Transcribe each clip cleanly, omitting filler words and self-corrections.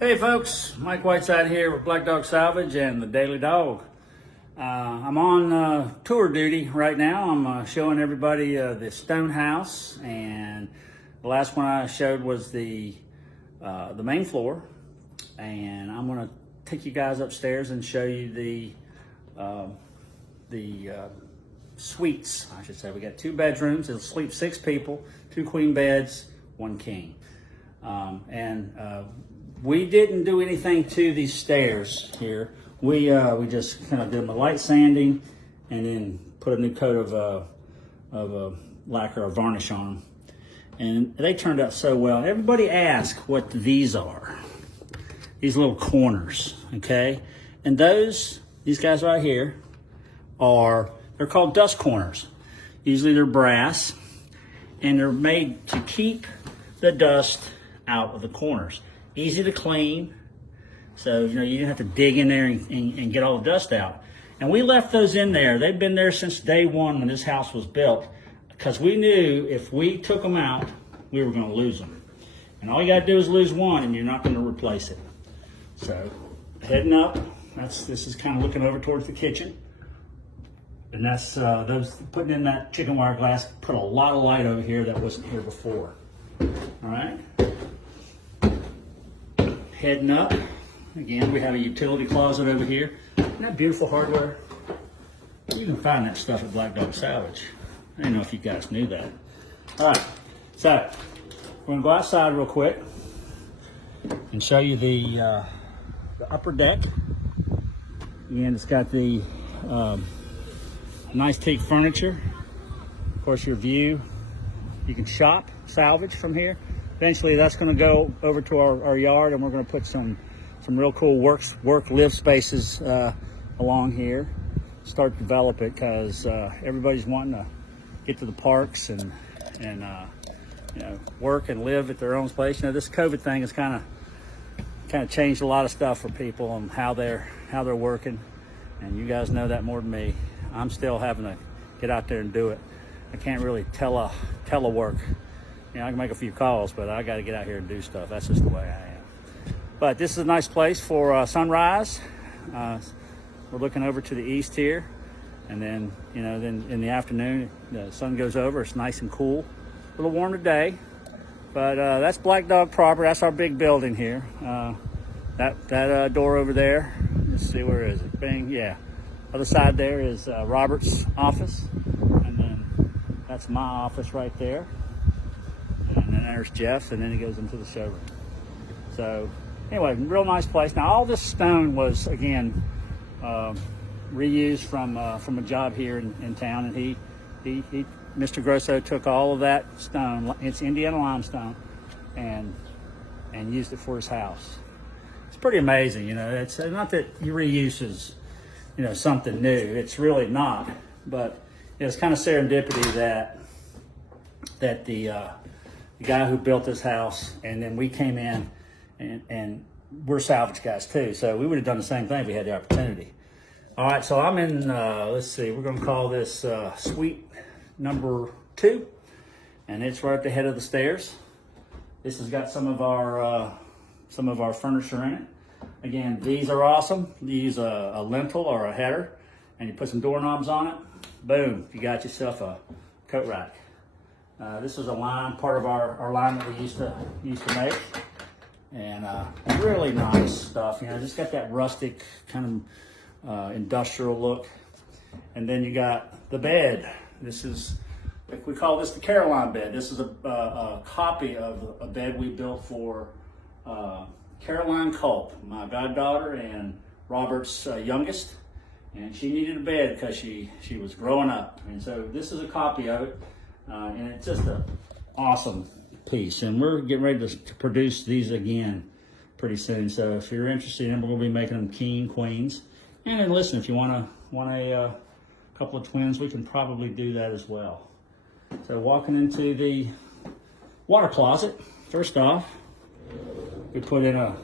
Hey folks, Mike Whiteside here with Black Dog Salvage and the Daily Dog. I'm on tour duty right now. I'm showing everybody the stone house, and the last one I showed was the main floor, and I'm going to take you guys upstairs and show you the suites, I should say. We got 2 bedrooms. It'll sleep 6 people, 2 queen beds, 1 king. We didn't do anything to these stairs here. We just kind of did them a light sanding and then put a new coat of lacquer or varnish on them. And they turned out so well. Everybody asked what these are. These little corners, okay? And these guys right here they're called dust corners. Usually they're brass, and they're made to keep the dust out of the corners. Easy to clean, so you didn't have to dig in there and get all the dust out. And we left those in there. They've been there since day one when this house was built, because we knew if we took them out, we were going to lose them. And all you got to do is lose one, and you're not going to replace it. So heading up, this is kind of looking over towards the kitchen, and that's those putting in that chicken wire glass put a lot of light over here that wasn't here before. All right. Heading up, again, we have a utility closet over here. Isn't that beautiful hardware? You can find that stuff at Black Dog Salvage. I don't know if you guys knew that. All right, so we're gonna go outside real quick and show you the upper deck. Again, it's got the nice teak furniture. Of course, your view. You can shop, salvage from here. Eventually, that's going to go over to our yard, and we're going to put some real cool work live spaces along here. Start to develop it, because everybody's wanting to get to the parks and work and live at their own place. This COVID thing has kind of changed a lot of stuff for people and how they're working, and you guys know that more than me. I'm still having to get out there and do it. I can't really telework. I can make a few calls, but I got to get out here and do stuff. That's just the way I am. But this is a nice place for sunrise. We're looking over to the east here, and then then in the afternoon the sun goes over. It's nice and cool. A little warm today, but that's Black Dog proper. That's our big building here. That door over there. Let's see, where is it? Bang, yeah. Other side there is Robert's office, and then that's my office right there. And then there's Jeff, and then he goes into the showroom. So anyway, real nice place. Now all this stone was, again, reused from a job here in town, and he Mr. Grosso took all of that stone, it's Indiana limestone, and used it for his house. It's pretty amazing. It's not that you reuse is something new. It's really not, but it's kind of serendipity that the guy who built this house, and then we came in, and we're salvage guys too, so we would have done the same thing if we had the opportunity. All right, so I'm in, let's see, we're gonna call this suite number 2, and it's right at the head of the stairs. This has got some of our furniture in it. Again, these are awesome. You use a lintel or a header, and you put some doorknobs on it. Boom, you got yourself a coat rack. This is a line, part of our line that we used to make, and really nice stuff. Just got that rustic kind of industrial look. And then you got the bed. This is, we call this the Caroline bed. This is a copy of a bed we built for Caroline Culp, my goddaughter and Robert's youngest, and she needed a bed because she was growing up, and so this is a copy of it. And it's just an awesome piece, and we're getting ready to produce these again pretty soon. So if you're interested in them, we're going to be making them king, queens. And then listen, if you want a couple of twins, we can probably do that as well. So walking into the water closet, first off, we put in a,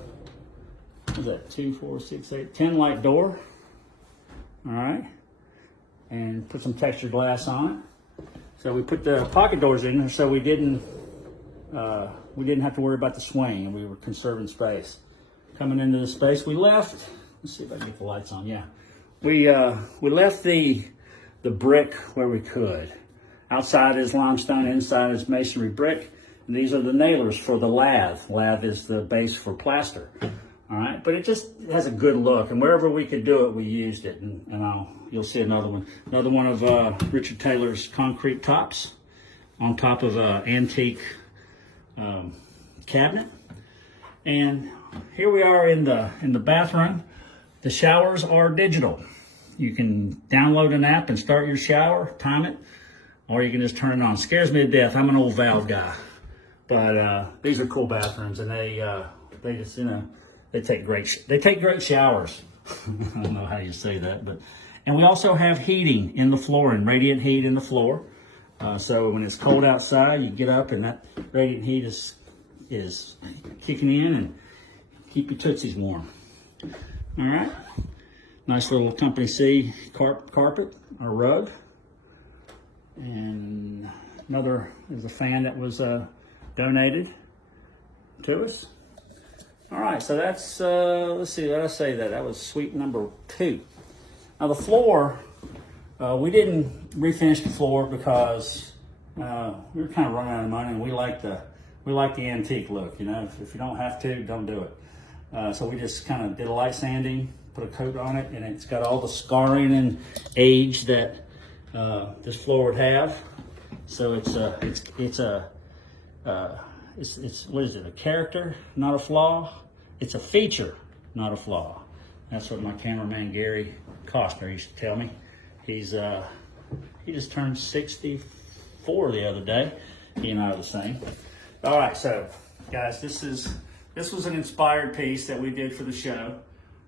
what is that, 2, 4, 6, 8, 10 light door. All right, and put some textured glass on it. So we put the pocket doors in there so we didn't have to worry about the swing, and we were conserving space. coming into the space. We left, let's see if I can get the lights on, yeah. We left the brick where we could. Outside is limestone, inside is masonry brick. And these are the nailers for the lath. Lath is the base for plaster. All right, but it just has a good look, and wherever we could do it, we used it. And you'll see another one of Richard Taylor's concrete tops on top of an antique cabinet. And here we are in the bathroom. The showers are digital. You can download an app and start your shower, time it, or you can just turn it on. Scares me to death. I'm an old valve guy, but these are cool bathrooms, and they just they take great showers. I don't know how you say that, and we also have heating in the floor and radiant heat in the floor. So when it's cold outside, you get up and that radiant heat is kicking in and keep your tootsies warm. All right, nice little Company C carpet or rug, and another is a fan that was donated to us. All right, so that's let's see, did I say that was suite number 2. Now the floor, we didn't refinish the floor because we were kind of running out of money, and we like the antique look. You know, if you don't have to, don't do it. So we just kind of did a light sanding, put a coat on it, and it's got all the scarring and age that this floor would have. So it's what is it? A character, not a flaw. It's a feature, not a flaw. That's what my cameraman Gary Costner used to tell me. He just turned 64 the other day. He and I are the same. All right, so guys, this was an inspired piece that we did for the show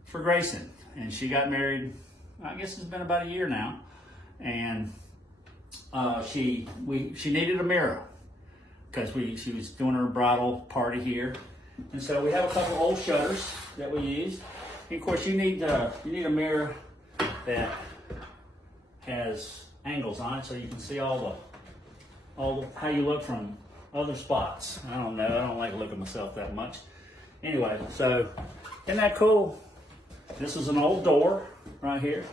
for Grayson, and she got married. I guess it's been about a year now, and she needed a mirror because she was doing her bridal party here, and so we have a couple old shutters that we used. And of course, you need a mirror that has angles on it so you can see all the how you look from other spots. I don't know. I don't like to look at myself that much. Anyway, so isn't that cool? This is an old door right here,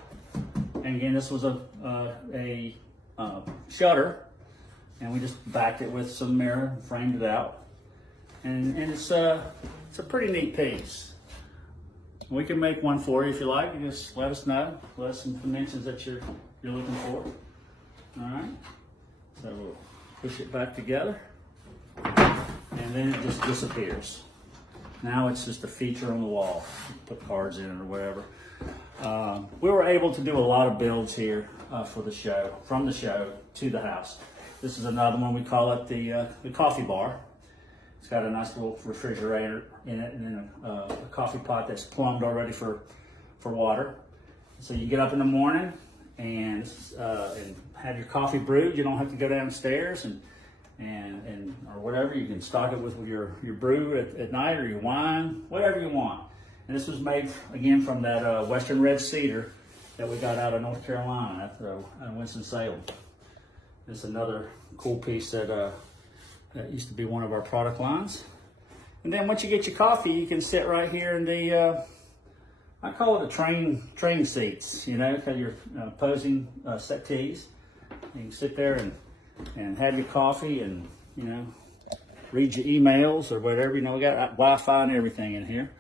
and again, this was a shutter, and we just backed it with some mirror, framed it out, and it's a pretty neat piece. We can make one for you if you like. You just let us know. Let us some dimensions that you're looking for. All right. So we'll push it back together, and then it just disappears. Now it's just a feature on the wall. Put cards in it or whatever. We were able to do a lot of builds here for the show, from the show to the house. This is another one. We call it the coffee bar. It's got a nice little refrigerator in it, and then a coffee pot that's plumbed already for water. So you get up in the morning and have your coffee brewed. You don't have to go downstairs and or whatever. You can stock it with your brew at night, or your wine, whatever you want. And this was made again from that Western red cedar that we got out of North Carolina at Winston-Salem. This is another cool piece that used to be one of our product lines. And then once you get your coffee, you can sit right here in the I call it the train seats. You know, because you're opposing settees. You can sit there and have your coffee and, you know, read your emails or whatever. You know, we got Wi-Fi and everything in here.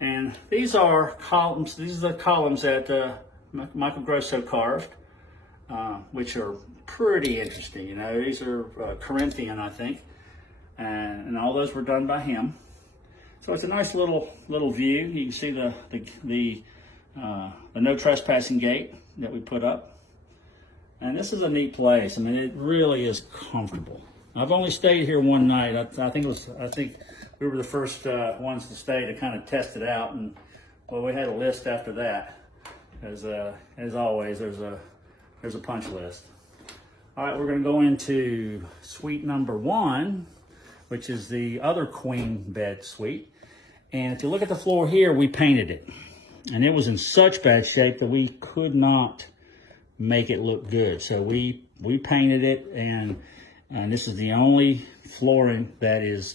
And these are columns. These are the columns that Michael Grosso carved, which are pretty interesting. You know, these are Corinthian, I think, and all those were done by him. So it's a nice little view. You can see the no trespassing gate that we put up. And this is a neat place. I mean, it really is comfortable. I've only stayed here one night. I think we were the first ones to stay to kind of test it out, and well, we had a list after that. As always, there's a punch list. All right, we're going to go into suite number 1, which is the other queen bed suite. And if you look at the floor here, we painted it, and it was in such bad shape that we could not make it look good. So we painted it, and this is the only flooring that is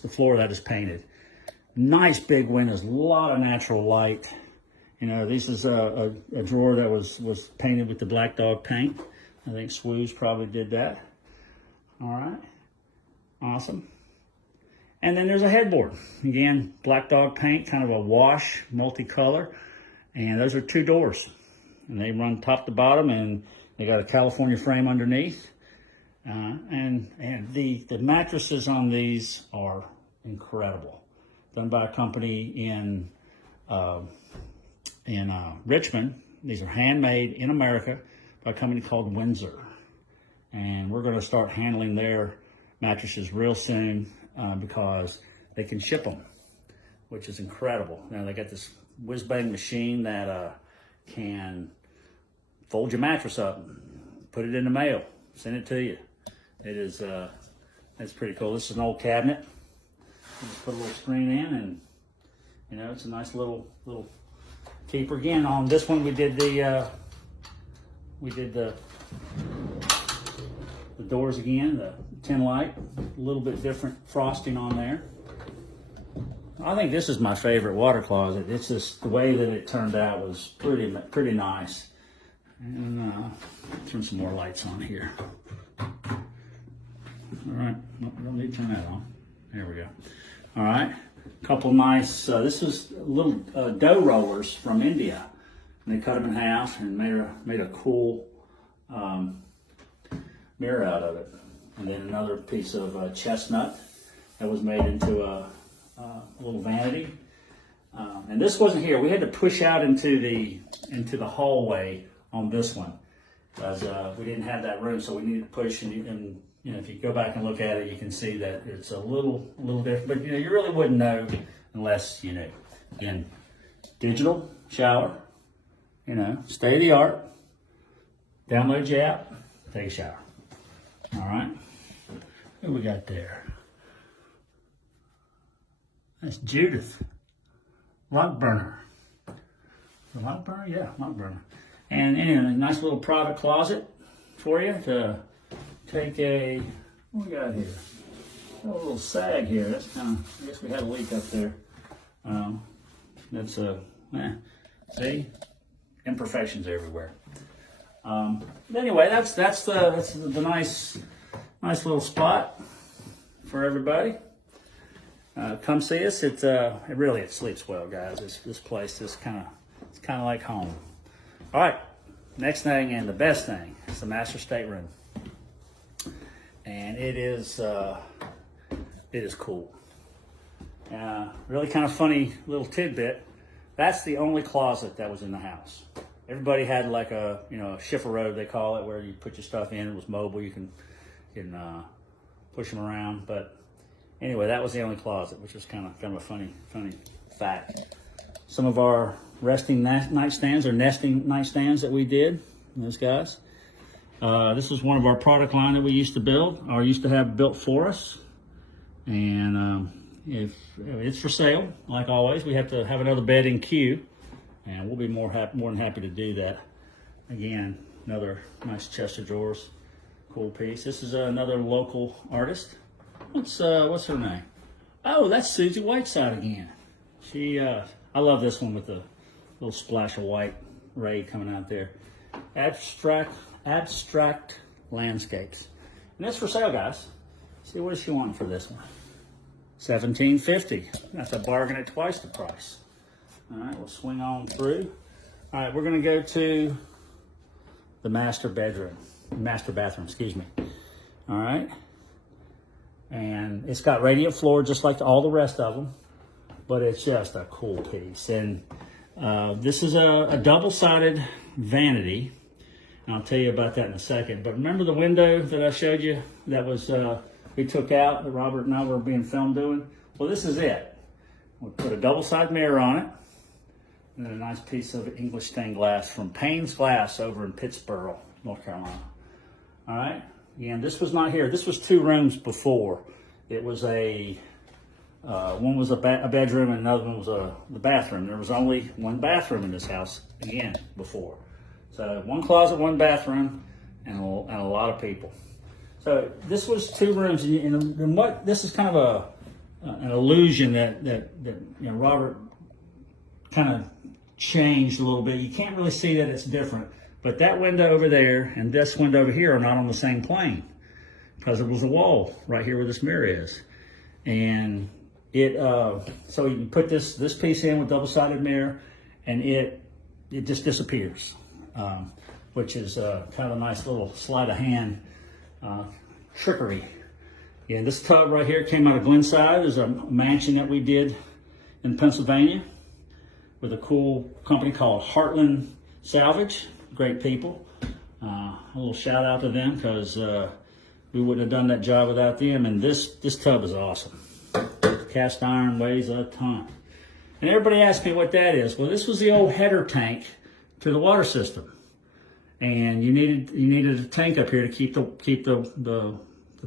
painted. Nice big windows, a lot of natural light. You know, this is a drawer that was painted with the Black Dog paint. I think Swoosh probably did that. All right, awesome. And then there's a headboard. Again, Black Dog paint, kind of a wash, multicolor. And those are 2 doors. And they run top to bottom, and they got a California frame underneath. And the mattresses on these are incredible. Done by a company in Richmond. These are handmade in America by a company called Windsor. And we're going to start handling their mattresses real soon because they can ship them, which is incredible. Now they got this whiz-bang machine that can fold your mattress up, put it in the mail, send it to you. It is, it's pretty cool. This is an old cabinet. Just put a little screen in, and you know, it's a nice little keeper. Again, on this one we did the doors again, the tin light, a little bit different frosting on there. I think this is my favorite water closet. It's just the way that it turned out was pretty nice. And turn some more lights on here. All right, nope, don't need to turn that on. There we go. All right, a couple nice. This is little dough rollers from India, and they cut them in half and made a cool mirror out of it. And then another piece of chestnut that was made into a little vanity. And this wasn't here. We had to push out into the hallway on this one because we didn't have that room, so we needed to push. And you know, if you go back and look at it, you can see that it's a little different. But you know, you really wouldn't know unless you knew. Again, digital shower. You know, state of the art. Download your app. Take a shower. All right. What we got there? That's Judith. Log burner. The log burner? Yeah, log burner. And anyway, a nice little private closet for you to take a, what we got here? A little sag here. That's kind of, I guess we had a leak up there. That's see? Imperfections everywhere. Anyway, that's the nice little spot for everybody. Come see us. It sleeps well, guys. This place is it's kind of like home. All right, next thing and the best thing is the master stateroom, and it is cool. Really kind of funny little tidbit. That's the only closet that was in the house. Everybody had like a shiffer robe, they call it, where you put your stuff in. It was mobile. You can push them around. But anyway, that was the only closet, which was kind of a funny fact. Some of our resting nightstands or nesting nightstands that we did, those guys. This was one of our product line that we used to build, or used to have built for us. And if it's for sale, like always, we have to have another bed in queue. And we'll be more than happy to do that. Again, another nice chest of drawers, cool piece. This is another local artist. What's her name? Oh, that's Susie Whiteside again. She, I love this one with the little splash of white ray coming out there. Abstract landscapes, and that's for sale, guys. See, what does she want for this one? $17.50. That's a bargain at twice the price. All right, we'll swing on through. All right, we're gonna go to the master bathroom, excuse me. All right, and it's got radiant floor just like all the rest of them, but it's just a cool piece. And this is a double-sided vanity, and I'll tell you about that in a second. But remember the window that I showed you that was we took out, that Robert and I were being filmed doing? Well, this is it. We'll put a double-sided mirror on it, and then a nice piece of English stained glass from Payne's Glass over in Pittsburgh, North Carolina. All right, again, this was not here. This was 2 rooms before. It was one was a bedroom and another one was the bathroom. There was only one bathroom in this house, again, before. So 1 closet, 1 bathroom, and a lot of people. So this was 2 rooms, and what, this is kind of an illusion that Robert kind of changed a little bit. You can't really see that it's different, but that window over there and this window over here are not on the same plane because it was a wall right here where this mirror is. And it so you can put this piece in with double-sided mirror, and it just disappears, which is kind of a nice little sleight of hand trickery. Yeah, this tub right here came out of Glenside. There's a mansion that we did in Pennsylvania with a cool company called Heartland Salvage. Great people. A little shout out to them because we wouldn't have done that job without them. And this tub is awesome. Cast iron, weighs a ton. And everybody asked me what that is. Well, this was the old header tank to the water system. And you needed a tank up here to keep the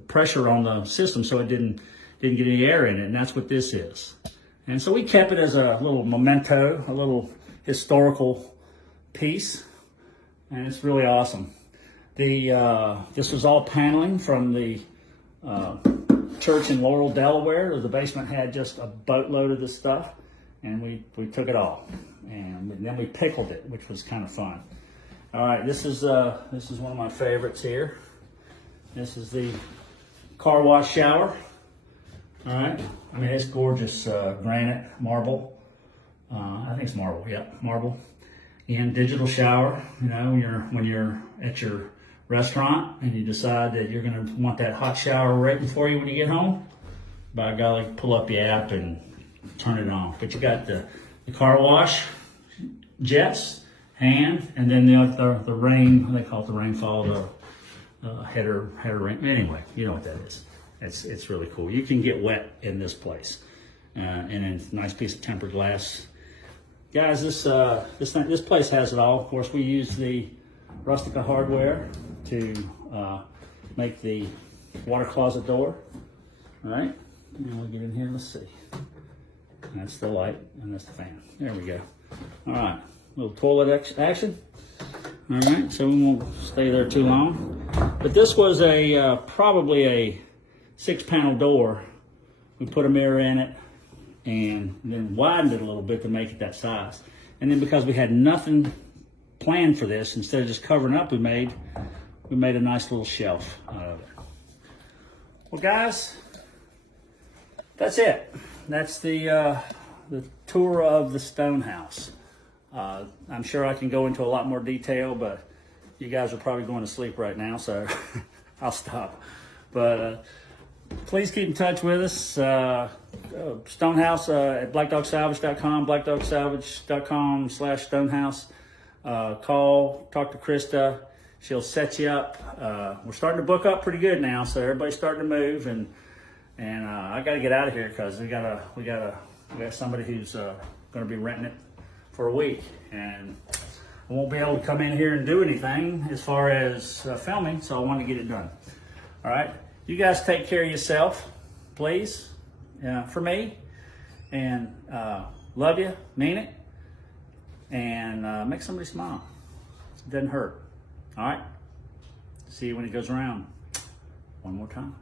pressure on the system so it didn't get any air in it, and that's what this is. And so we kept it as a little memento, a little historical piece, and it's really awesome. This was all paneling from the church in Laurel, Delaware. The basement had just a boatload of this stuff, and we took it all, and then we pickled it, which was kind of fun. All right, this is one of my favorites here. This is the car wash shower. All right, I mean, it's gorgeous granite marble. I think it's marble, yeah, marble. And digital shower, you know, when you're at your restaurant and you decide that you're gonna want that hot shower waiting for you when you get home, by golly, pull up the app and turn it on. But you got the car wash jets, hand, and then the rain, they call it the rainfall, header rain. Anyway, you know what that is. It's really cool. You can get wet in this place, and a nice piece of tempered glass. Guys, this place has it all. Of course, we use the Rustica hardware to make the water closet door. All right, and we'll get in here. Let's see. That's the light, and that's the fan. There we go. All right, little toilet action. All right, so we won't stay there too long. But this was probably a 6-panel door. We put a mirror in it and then widened it a little bit to make it that size. And then because we had nothing planned for this, instead of just covering up, we made a nice little shelf out of it. Well, guys, that's it. That's the tour of the stone house. I'm sure I can go into a lot more detail, but you guys are probably going to sleep right now, so I'll stop. But please keep in touch with us. Stonehouse at blackdogsalvage.com, blackdogsalvage.com/stonehouse. Talk to Krista. She'll set you up. We're starting to book up pretty good now, so everybody's starting to move, and I got to get out of here because we got somebody who's going to be renting it for a week, and I won't be able to come in here and do anything as far as filming, so I want to get it done. All right, you guys take care of yourself, please, for me, and love you, mean it, and make somebody smile. It doesn't hurt. All right, see you when it goes around one more time.